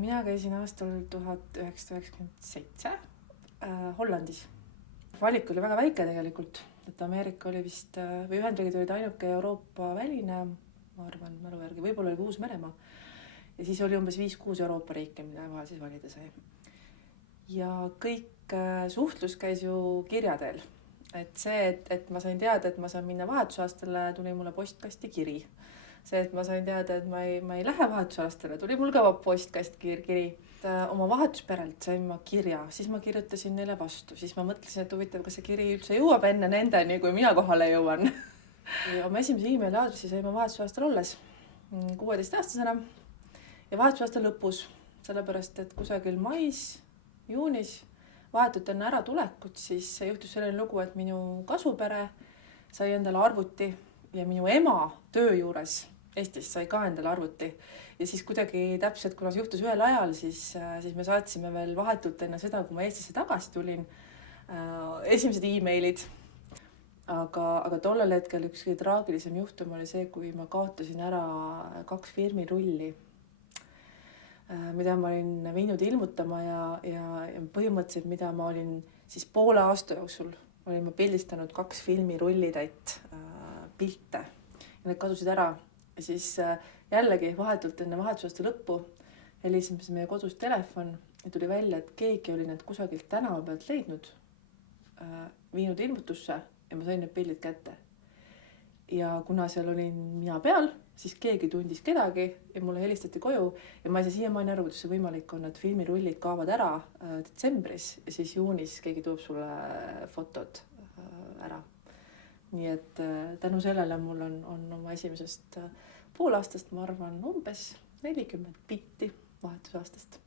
Mina käisin aastal 1997 Hollandis. Valik oli väga väike tegelikult, et Ameerika oli vist, või Ühendriigid olid ainuke Euroopa väline, ma arvan, mälu järgi, võib-olla oli Uus-Meremaa. Ja siis oli umbes 5-6 Euroopa riike, mida vahel siis valida sai. Ja kõik suhtlus käis ju kirja teel. Et see, et ma sain teada, et ma saan minna vahetusaastale, tuli mulle postkasti kiri. See, et ma sain teada, et ma ei lähe vahetusalastele, tuli mul ka postkast kiri. Oma vahetusperelt sain ma kirja, siis ma kirjutasin neile vastu, siis ma mõtlesin, et huvitav, kas see kiri üldse jõuab enne nendeni, kui mina kohale jõuan. Oma esimese e-maili aadressi sain ma vahetusaastal olles 16-aastasena ja vahetusaasta lõpus, sellepärast, et kusagil mais, juunis vahetult enne ära tulekut, siis juhtus selline lugu, et minu kasvupere sai endale arvuti ja minu ema töö juures Eestis sai ka endale arvuti. Ja siis kuidagi täpselt, kuna see juhtus ühel ajal, siis me saatsime veel vahetult enne seda, kui ma Eestisse tagasi tulin, esimesed e-mailid. Aga tollel hetkel üks kõige traagilisem juhtum oli see, kui ma kaotasin ära 2 firmirulli, mida ma olin viinud ilmutama ja põhimõtteliselt, mida ma olin siis poole aasta jooksul, olin ma pildistanud 2 filmirullitäit pilte ja need kadusid ära. Ja siis jällegi vahetult enne vahetusaasta lõppu helistasin meie kodus telefon ja tuli välja, et keegi oli need kusagilt tänava pealt leidnud, viinud ilmutusse ja ma sain need pildid kätte. Ja kuna seal olin mina peal, siis keegi tundis kedagi ja mulle helistati koju ja ma ei saa siiamaani aru, kuidas see võimalik on, et filmirullid kaovad ära detsembris ja siis juunis keegi toob sulle fotod ära. Nii et tänu sellele mul on oma esimesest poolaastast, ma arvan, umbes 40 bitti vahetusaastast.